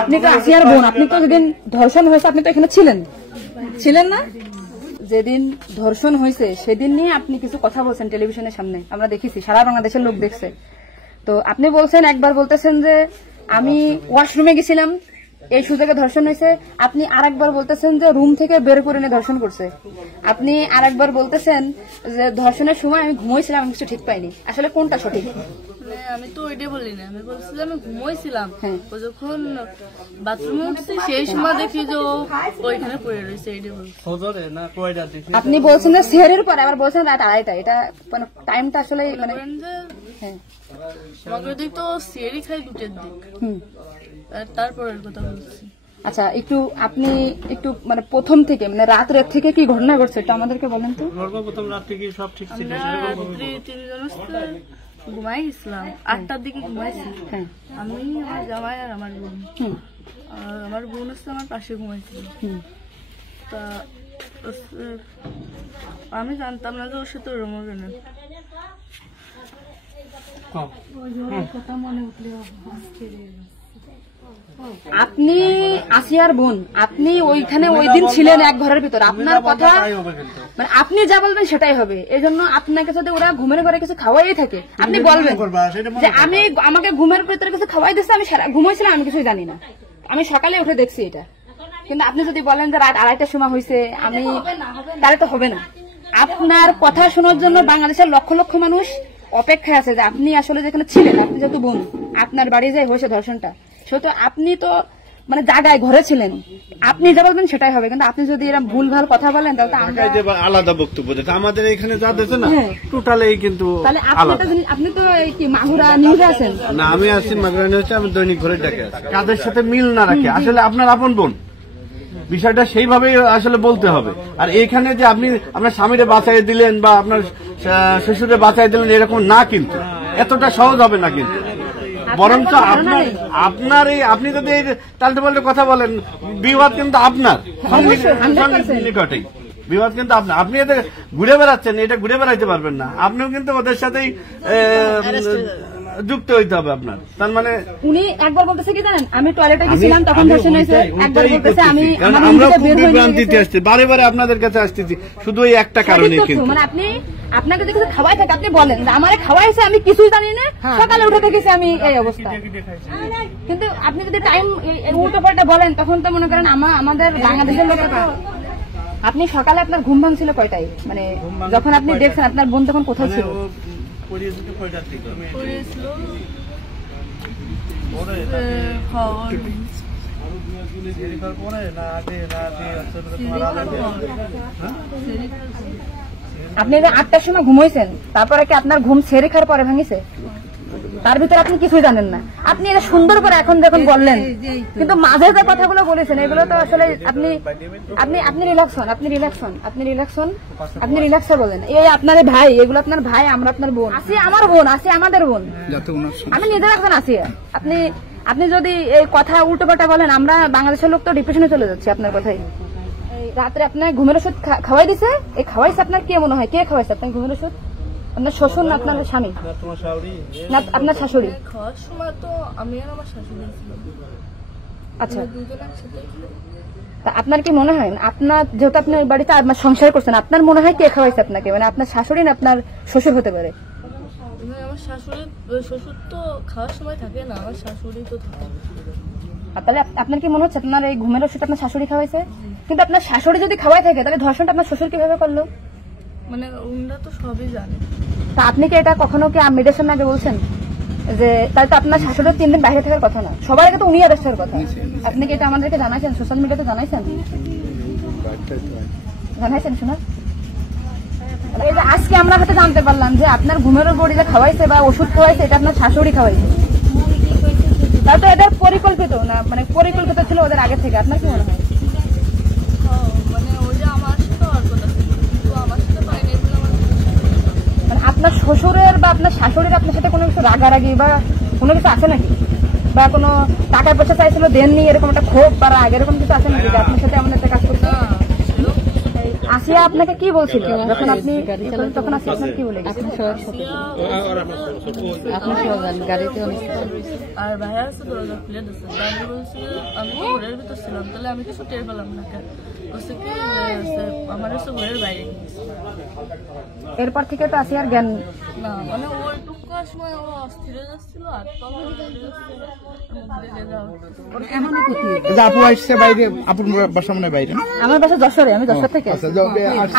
আপনি তো আসিয়ার বোন, আপনি তো যেদিন ধর্ষণ হয়েছে আপনি তো এখানে ছিলেন না? যেদিন ধর্ষণ হয়েছে সেদিন নিয়ে আপনি কিছু কথা বলছেন টেলিভিশনের সামনে, আমরা দেখেছি, সারা বাংলাদেশের লোক দেখছে। তো আপনি বলছেন, একবার বলতেছেন যে আমি ওয়াশরুমে গেছিলাম এই সুযোগে ধর্ষণ হয়েছে, আপনি আরেকবার বলতেছেন যে রুম থেকে বের করে নিয়ে ধর্ষণ করছে, আপনি আরেকবার বলতেছেন যে ধর্ষণের সময় আমি ঘুমাইছিলাম, আমি কিছু ঠিক পাইনি। আসলে কোনটা সঠিক? আমি তো ওইটাই বলি না, আমি বলছিলাম আমি ঘুমাইছিলাম, ও যখন বাথরুমে উঠছি সেই সময় দেখি যে ওইখানে পড়ে রয়েছে, এইটাই বলছি। আপনি বলছেন যে সেহরের পরে, আবার বলছেন রাত 2:30, এটা মানে টাইমটা আসলে মানে আমাকে দিক তো সেহরি খাই 2টার দিক, তারপরের কথা বলছি। আচ্ছা, আপনি একটু মানে প্রথম থেকে মানে রাত থেকে কি ঘটনা ঘটছে এটা আমাদেরকে বলেন তো। প্রথম রাত থেকে সব ঠিক ছিল, রাত্রি 3 জন ঘুমাই গেছিলাম, 8টার দিকে ঘুমাইছি। আমি, আমার জামাই আর আমার বোন, আমার বোন হচ্ছে আমার পাশে ঘুমাইছিল। তা আমি জানতাম না যে ওর সাথে ওরম হবে না। আপনি আসিয়ার বোন, আপনি ওইখানে ওই দিন ছিলেন এক ঘরের ভিতর, আপনার কথা মানে আপনি যা বলবেন সেটাই হবে। এই জন্য আপনাকে যদি ওরা ঘুমের ঘরে কিছু খাওয়াই থাকে আপনি বলবেন যে আমাকে ঘুমের ভিতরে কিছু খাওয়াই দিচ্ছে, আমি ঘুমাইছিলাম, আমি কিছুই জানি না, আমি সকালে উঠে দেখছি এটা। কিন্তু আপনি যদি বলেন যে রাত 2:30টার সময় হয়েছে, আমি তাহলে তো হবে না। আপনার কথা শোনার জন্য বাংলাদেশের লক্ষ লক্ষ মানুষ অপেক্ষায় আছে যে আপনি আসলে যেখানে ছিলেন, আপনি যেহেতু বোন, আপনার বাড়ি যাই হয়েছে ধর্ষণটা, সেহেতু আপনি তো মানে জায়গায় ঘরে ছিলেন, আপনি যা বলবেন সেটাই হবে। কিন্তু আপনি যদি এরকম ভুল ভাল কথা বলেন তাহলে আলাদা বক্তব্য দিতে, আমাদের এখানে যা দিচ্ছে না টোটালি কিন্তু আপনি তো কি মাগুরা নিউজে আছেন না? আমি আছি মাগুরা নিউজে, আমি দৈনিক ঘরে ডাকে আছি। কাদের সাথে মিল না রাখে আসলে আপনার আপন বোন, বিষয়টা সেইভাবেই আসলে বলতে হবে। আর এইখানে যে আপনি আপনার স্বামীরে বাঁচাই দিলেন বা আপনার শ্বশুরে বাঁচাই দিলেন এরকম না, কিন্তু এতটা সহজ হবে না। কিন্তু বরঞ্চ আপনার এই আপনি যদি তালতে পাল্টে কথা বলেন, বিবাদ কিন্তু আপনার নিকটেই, বিবাদ কিন্তু আপনার। আপনি এদের ঘুরে বেড়াচ্ছেন, এটা ঘুরে বেড়াইতে পারবেন না, আপনিও কিন্তু ওদের সাথেই যুক্ত হইতে হবে আপনার। তার মানে উনি একবার বলতেছে কি জানেন, আমি টয়লেটে গেছিলাম তখন ধর্ষণ হয়েছে, একবার বলতেছে আমি আমরা বিভ্রান্তিতে আসছি, বারে বারে আপনাদের কাছে আসতেছি শুধু এই একটা কারণে। কিন্তু মানে আপনাকে যদি কিছু খাওয়াই থাকে আপনি বলেন যে আমারে খাওয়াইছে, আমি কিছুই জানি না, সকালে উঠে দেখেছি আমি এই অবস্থা। কিন্তু আপনি যদি টাইম উল্টো পাল্টা বলেন তখন তো মনে করেন আমাদের বাংলাদেশের লোক। আপনি সকালে আপনার ঘুম ভাঙছিল কয়টায়, মানে যখন আপনি দেখছেন আপনার বোন তখন কোথায় ছিল? আপনি 8টার সময় ঘুমাইছেন, তারপরে কি আপনার ঘুম ছেড়ে খাওয়ার পরে ভাঙিছে? তার ভিতরে আপনি কিছুই জানেন না। আপনি এটা সুন্দর করে এখন যখন বললেন, কিন্তু মাঝে যে কথাগুলো বলেছেন এগুলো তো আসলে আপনি রিল্যাক্স হন, আপনি রিল্যাক্সে বলেন। এই আপনার ভাই, এগুলো আপনার ভাই, আমরা আপনার বোন, আসি আমার বোন, আসি আমাদের বোন, আমি নিজের একজন আছি। আপনি যদি এই কথা উল্টো পাল্টা বলেন, আমরা বাংলাদেশের লোক তো ডিপ্রেশনে চলে যাচ্ছি আপনার কথাই। রাত্রে আপনার ঘুমের ওষুধ খাওয়াই দিছে, এই খাওয়াইছে আপনার কে মনে হয়, কে খাওয়াইছে আপনার ঘুমের ওষুধ? আপনার শ্বশুর না আপনার স্বামী না আপনার শাশুড়ি? খাওয়ার সময় তো আমি আর আমার শাশুড়ি ছিলাম। আচ্ছা, তা আপনার কি মনে হয়, আপনার যেহেতু আপনি ওই বাড়িতে আপনার সংসার করছেন, আপনার মনে হয় কে খাওয়াইছে আপনাকে? মানে আপনার শাশুড়ি না আপনার শ্বশুর হতে পারে? আমার শাশুড়ি, শ্বশুর তো খাওয়ার সময় থাকে না, আমার শাশুড়ি তো থাকে। তাহলে আপনার কি মনে হচ্ছে আপনার এই ঘুমের ওষুধ আপনার শাশুড়ি খাওয়াইছে? কিন্তু আপনার শাশুড়ি যদি খাওয়াই থাকে তাহলে ধর্ষণটা আপনার শ্বশুর কিভাবে করলো? মানে ওনারা তো সবই জানে। তা আপনি কি এটা কখনো কি মেডিসিন আগে বলছেন যে তাহলে তো আপনার শাশুড়ির 3 দিন বাইরে থাকার কথা না, সবার আগে তো উনি আরেস্ট হওয়ার কথা? আপনি কি এটা আমাদেরকে জানাইছেন, সোশ্যাল মিডিয়াতে জানাইছেন? শোনা, এই যে আজকে আমরা হয়তো জানতে পারলাম যে আপনার ঘুমের বড়িটা খাওয়াইছে বা ওষুধ খাওয়াইছে এটা আপনার শাশুড়ি খাওয়াইছে, তাহলে তো এটা পরিকল্পিত না, মানে পরিকল্পিত ছিল ওদের আগে থেকে। আপনার কি মনে হয়? আপনার শ্বশুরের বা আপনার শাশুড়ির আপনার সাথে কোনো কিছু রাগারাগি বা কোনো কিছু আছে নাকি, বা কোনো টাকা পয়সা চাইছিল দেননি, এরকম একটা ক্ষোভ বা রাগ এরকম কিছু আছে নাকি যে আপনার সাথে এমন একটা কাজ করছে? আসিয়া আপনাকে কি বলছিল যখন আপনি তখন আসিয়া আপনাকে কি বলে গেছে? গাড়িতে আর ভাইয়া আছে দরজা খুলে দিচ্ছে, আমি বলছি আমি তো ঘরের ভিতর ছিলাম, তাহলে আমি কিছু টের পেলাম না কেন? বলছে কি আমার হচ্ছে ঘরের বাইরে গেছে। এরপর থেকে তো আসিয়ার জ্ঞান না মানে ওই টুকার সময় ও অস্থির হয়ে যাচ্ছিল আর তখন আপু আসছে বাইরে, আপুর বাসা মনে বাইরে, আমার বাসা যশোরে, আমি যশোর থেকে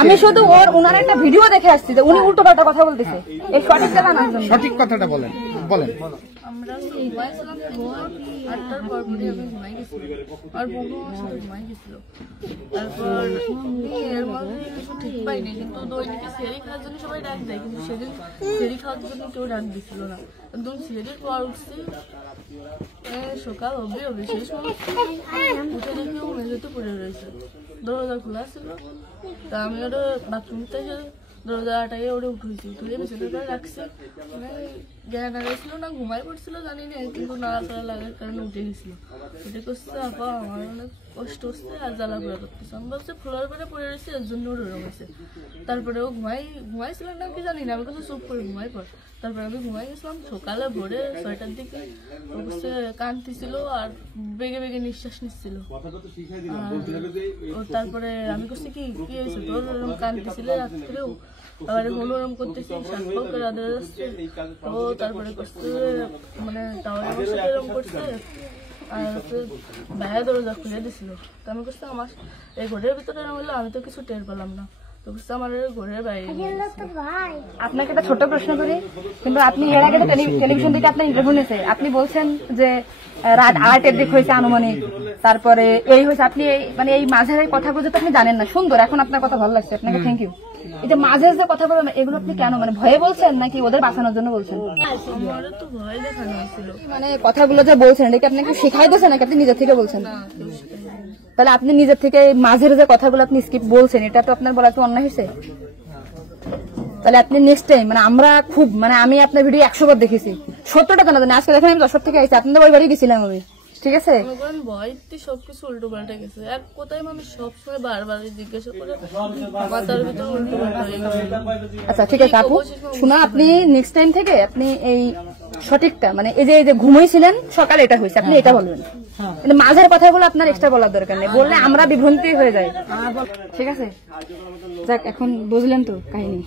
আমি শুধু ওনার একটা ভিডিও দেখে আসছি যে উনি উল্টো পাল্টা কথা বলতেছে, এই সঠিক কথা না। সঠিক কথাটা বলেন বলেন। আমরা ঘুমাইছিলাম, 8টার পর পরে আমি ঘুমাই গেছিলাম আর বোনও আমার সাথে ঘুমাই গেছিল। তারপর এর মধ্যে কিছু ঠিক পাইনি, কিন্তু দৈনিকে সেরি খাওয়ার জন্য সবাই ডাক দেয়, কিন্তু সেদিন সেরি খাওয়ার জন্য কেউ ডাক দিছিল না। একদম সেরির পর উঠছি, সকাল হবে সেই সময় উঠে দেখি ও মেঝেতে পড়ে রয়েছে, দরজা খোলা ছিল। তা আমি ওটা বাথরুম থেকে দরজা আটাইয়ে ওরে উঠেছি, তুলে বিছানাটা রাখছি, মানে জ্ঞান হারাইছিল না ঘুমাই পড়ছিল জানি না, কিন্তু নাড়াচাড়া লাগার কারণে উঠে গেছিল। উঠে করছে আপা আমার অনেক কষ্ট হচ্ছে আর জ্বালা পোড়া করতেছে, আমি বলছি ফ্লোর করে পড়ে রয়েছে এর জন্য ওর ওরম হয়েছে। তারপরে ও ঘুমাইছিল না কি জানি না, আমি বলছি চুপ করে ঘুমাই পড়। তারপরে আমি ঘুমাই গেছিলাম, সকালে ভোরে 6টার দিকে ও বলছে কাঁদতেছিল আর বেগে বেগে নিঃশ্বাস নিচ্ছিল। তারপরে আমি করছি কি হয়েছে তোর, ওরম কাঁদতেছিল রাত্রেও, আবার ওরম করতেছি, সাতপাও করে আদা যাচ্ছে। ও তারপরে করছে মানে টাওয়ারের বসে এরম করছে আর ভাইয়া দরজা খুলে দিছিল। তো আমি করছি আমার এই ঘরের ভিতরে এরম হলো, আমি তো কিছু টের পেলাম না, তো করছে আমার ঘরের বাইরে। আপনাকে একটা ছোট প্রশ্ন করি, কিন্তু আপনি এর আগে টেলিভিশন থেকে আপনার ইন্টারভিউ নিয়েছে, আপনি বলছেন যে রাত 8টার দিক হয়েছে আনুমানিক, তারপরে এই হয়েছে, আপনি মানে এই মাঝের কথাগুলো তো আপনি জানেন না। সুন্দর, এখন আপনার কথা ভালো লাগছে, আপনাকে থ্যাংক ইউ। এই যে মাঝের যে কথা বলেন এগুলো আপনি কেন, মানে ভয়ে বলছেন নাকি ওদের বাঁচানোর জন্য বলছেন? আমার তো ভয় দেখানো হয়েছিল, মানে কথাগুলো যে বলছেন এটা কি আপনাকে শেখাই দিয়েছেন নাকি আপনি নিজের থেকে বলছেন? তাহলে আপনি নিজের থেকে মাঝের যে কথাগুলো আপনি স্কিপ বলছেন, এটা তো আপনার বলা তো অন্যায় হয়েছে। তাহলে আপনি নেক্সট টাইম, মানে আমরা খুব, মানে আমি আপনার ভিডিও 100 বার দেখেছি, 70টা জানা জানি, আজকে দেখেন আমি 10 থেকে আইছি, আপনাদের ওই বাড়ি গেছিলাম আমি, ঠিক আছে? ভয়তে সবকিছু উল্টো পাল্টে গেছে, এক কোথায় মানুষ সবসময় বারবার জিজ্ঞাসা করে মাথার ভিতরে উল্টো পাল্টা হয়ে গেছে। আচ্ছা ঠিক আছে আপু, শোনা আপনি নেক্সট টাইম থেকে আপনি এই সঠিকটা, মানে এই যে ঘুমাইছিলেন সকালে এটা হয়েছে, আপনি এটা বলবেন, কিন্তু মাঝের কথাগুলো আপনার এক্সট্রা বলার দরকার নেই, বললে আমরা বিভ্রান্তি হয়ে যাই, ঠিক আছে? যাক, এখন বুঝলেন তো কাহিনী।